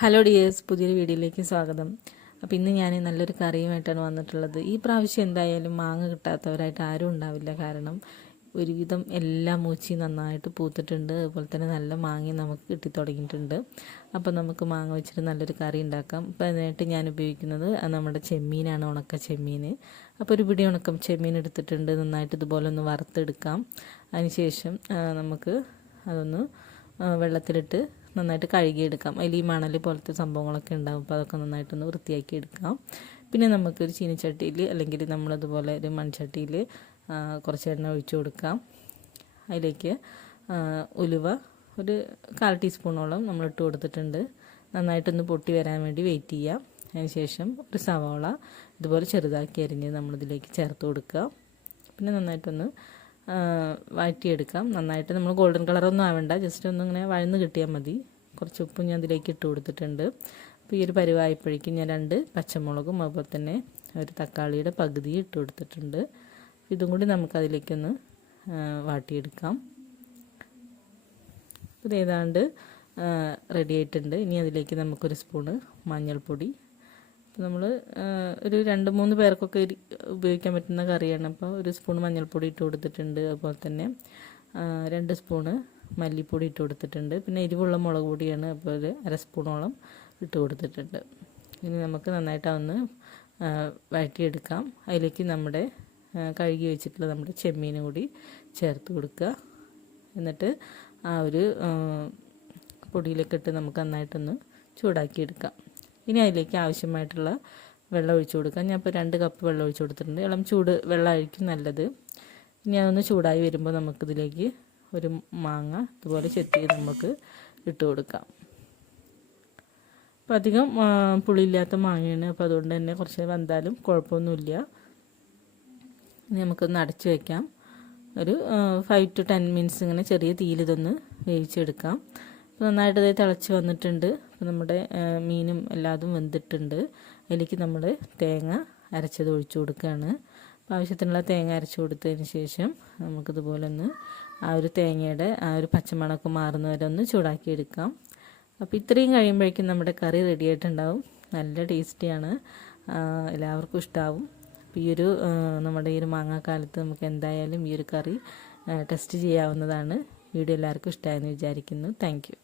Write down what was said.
Hello dears പുതിയൊരു വീഡിയോയിലേക്ക് സ്വാഗതം. അപ്പോൾ ഇന്ന് ഞാൻ നല്ലൊരു കറിയുമായിട്ടാണ് വന്നിട്ടുള്ളത്. ഈ പ്രാവശ്യം എന്തായാലും മാങ്ങ കിട്ടാത്തവരായിട്ട് ആരും ഉണ്ടാവില്ല. കാരണം ഒരുവിധം എല്ലാ മൂച്ചി നന്നായിട്ട് പൂത്തിട്ടുണ്ട്. അതുപോലെ തന്നെ നല്ല മാങ്ങ നമുക്ക് കിട്ടി തുടങ്ങിയിട്ടുണ്ട്. അപ്പോൾ നമുക്ക് മാങ്ങ വെച്ചിട്ട് നല്ലൊരു കറി ഉണ്ടാക്കാം. അപ്പോൾ അതിനായിട്ട് ഞാൻ ഉപയോഗിക്കുന്നത് നമ്മുടെ ചെമ്മീനാണ് ഉണക്ക ചെമ്മീൻ അപ്പോൾ ഒരു പിടി ഉണക്കം ചെമ്മീൻ എടുത്തിട്ടുണ്ട്. നന്നായിട്ട് ഇതുപോലെ ഒന്ന് വറുത്തെടുക്കാം. അതിനുശേഷം നമുക്ക് അതൊന്ന് വെള്ളത്തിലിട്ട് നന്നായിട്ട് കഴുകിയെടുക്കാം. അതിൽ ഈ മണൽ പോലത്തെ സംഭവങ്ങളൊക്കെ ഉണ്ടാകും അപ്പോൾ അതൊക്കെ നന്നായിട്ടൊന്ന് വൃത്തിയാക്കി എടുക്കാം പിന്നെ നമുക്കൊരു ചീനിച്ചട്ടിയിൽ അല്ലെങ്കിൽ നമ്മളതുപോലെ ഒരു മൺചട്ടിയിൽ കുറച്ച് എണ്ണ ഒഴിച്ചു കൊടുക്കാം. അതിലേക്ക് ഉലുവ ഒരു കാൽ ടീസ്പൂണോളം നമ്മൾ ഇട്ട് കൊടുത്തിട്ടുണ്ട്. നന്നായിട്ടൊന്ന് പൊട്ടി വരാൻ വേണ്ടി വെയിറ്റ് ചെയ്യാം. അതിനുശേഷം ഒരു സവാള ഇതുപോലെ ചെറുതാക്കി അരിഞ്ഞ് നമ്മളിതിലേക്ക് ചേർത്ത് കൊടുക്കുക പിന്നെ നന്നായിട്ടൊന്ന് വഴറ്റിയെടുക്കാം. നന്നായിട്ട് നമ്മൾ ഗോൾഡൻ കളറൊന്നും ആവേണ്ട. ജസ്റ്റ് ഒന്ന് ഇങ്ങനെ വഴന്ന് കിട്ടിയാൽ മതി. കുറച്ച് ഉപ്പും ഞാൻ അതിലേക്ക് ഇട്ട് കൊടുത്തിട്ടുണ്ട്. അപ്പോൾ ഈ ഒരു പരിവായപ്പോഴേക്കും ഞാൻ രണ്ട് പച്ചമുളകും അതുപോലെ തന്നെ ഒരു തക്കാളിയുടെ പകുതി ഇട്ട് കൊടുത്തിട്ടുണ്ട്. ഇതും കൂടി നമുക്കതിലേക്കൊന്ന് വാട്ടിയെടുക്കാം. ഇത് ഏതാണ്ട് റെഡി ആയിട്ടുണ്ട്. ഇനി അതിലേക്ക് നമുക്കൊരു സ്പൂണ് മഞ്ഞൾപ്പൊടി നമ്മൾ ഒരു രണ്ട് മൂന്ന് പേർക്കൊക്കെ ഉപയോഗിക്കാൻ പറ്റുന്ന കറിയാണ്. അപ്പോൾ ഒരു സ്പൂൺ മഞ്ഞൾപ്പൊടി ഇട്ട് കൊടുത്തിട്ടുണ്ട്. അതുപോലെ തന്നെ രണ്ട് സ്പൂണ് മല്ലിപ്പൊടി ഇട്ട് കൊടുത്തിട്ടുണ്ട്. പിന്നെ എരിവുള്ള മുളക് പൊടിയാണ് അപ്പോൾ ഒരു അര സ്പൂണോളം ഇട്ട് കൊടുത്തിട്ടുണ്ട്. ഇനി നമുക്ക് നന്നായിട്ട് ഒന്ന് വഴറ്റിയെടുക്കാം. അതിലേക്ക് നമ്മുടെ കഴുകി വെച്ചിട്ടുള്ള നമ്മുടെ ചെമ്മീനും കൂടി ചേർത്ത് കൊടുക്കുക. എന്നിട്ട് ആ ഒരു പൊടിയിലൊക്കെ ഇട്ട് നമുക്ക് നന്നായിട്ടൊന്ന് ചൂടാക്കിയെടുക്കാം. ഇനി അതിലേക്ക് ആവശ്യമായിട്ടുള്ള വെള്ളം ഒഴിച്ചു കൊടുക്കാം. ഞാൻ ഇപ്പോൾ രണ്ട് കപ്പ് വെള്ളം ഒഴിച്ചു കൊടുത്തിട്ടുണ്ട്. ഇളം ചൂട് വെള്ളമായിരിക്കും നല്ലത്. ഇനി അതൊന്ന് ചൂടായി വരുമ്പോൾ നമുക്കിതിലേക്ക് ഒരു മാങ്ങ ഇതുപോലെ ചെത്തി നമുക്ക് ഇട്ട് കൊടുക്കാം. അപ്പോൾ അധികം പുളിയില്ലാത്ത മാങ്ങയാണ്. അപ്പോൾ അതുകൊണ്ട് തന്നെ കുറച്ച് വന്നാലും കുഴപ്പമൊന്നുമില്ല. ഇനി നമുക്കൊന്ന് അടച്ച് വയ്ക്കാം ഒരു ഫൈവ് ടു ടെൻ മിനിറ്റ്സ് ഇങ്ങനെ ചെറിയ തീയിൽ ഇതൊന്ന് വേവിച്ചെടുക്കാം. നന്നായിട്ട് ഇത് തിളച്ച് വന്നിട്ടുണ്ട്. അപ്പോൾ നമ്മുടെ മീനും എല്ലാതും വെന്തിട്ടുണ്ട്. അതിലേക്ക് നമ്മൾ തേങ്ങ അരച്ചത് ഒഴിച്ചു കൊടുക്കുകയാണ് ആവശ്യത്തിനുള്ള തേങ്ങ അരച്ചു കൊടുത്തതിന് ശേഷം നമുക്കിതുപോലെ ഒന്ന് ആ ഒരു തേങ്ങയുടെ ആ ഒരു പച്ചമണക്ക് മാറുന്നവരെ ഒന്ന് ചൂടാക്കി എടുക്കാം അപ്പോൾ ഇത്രയും കഴിയുമ്പോഴേക്കും നമ്മുടെ കറി റെഡി ആയിട്ടുണ്ടാവും. നല്ല ടേസ്റ്റിയാണ് എല്ലാവർക്കും ഇഷ്ടമാവും അപ്പോൾ ഈ ഒരു നമ്മുടെ ഈ ഒരു മാങ്ങാക്കാലത്ത് നമുക്ക് എന്തായാലും ഈ ഒരു കറി ടെസ്റ്റ് ചെയ്യാവുന്നതാണ്. വീഡിയോ എല്ലാവർക്കും ഇഷ്ടമായെന്ന് വിചാരിക്കുന്നു. താങ്ക്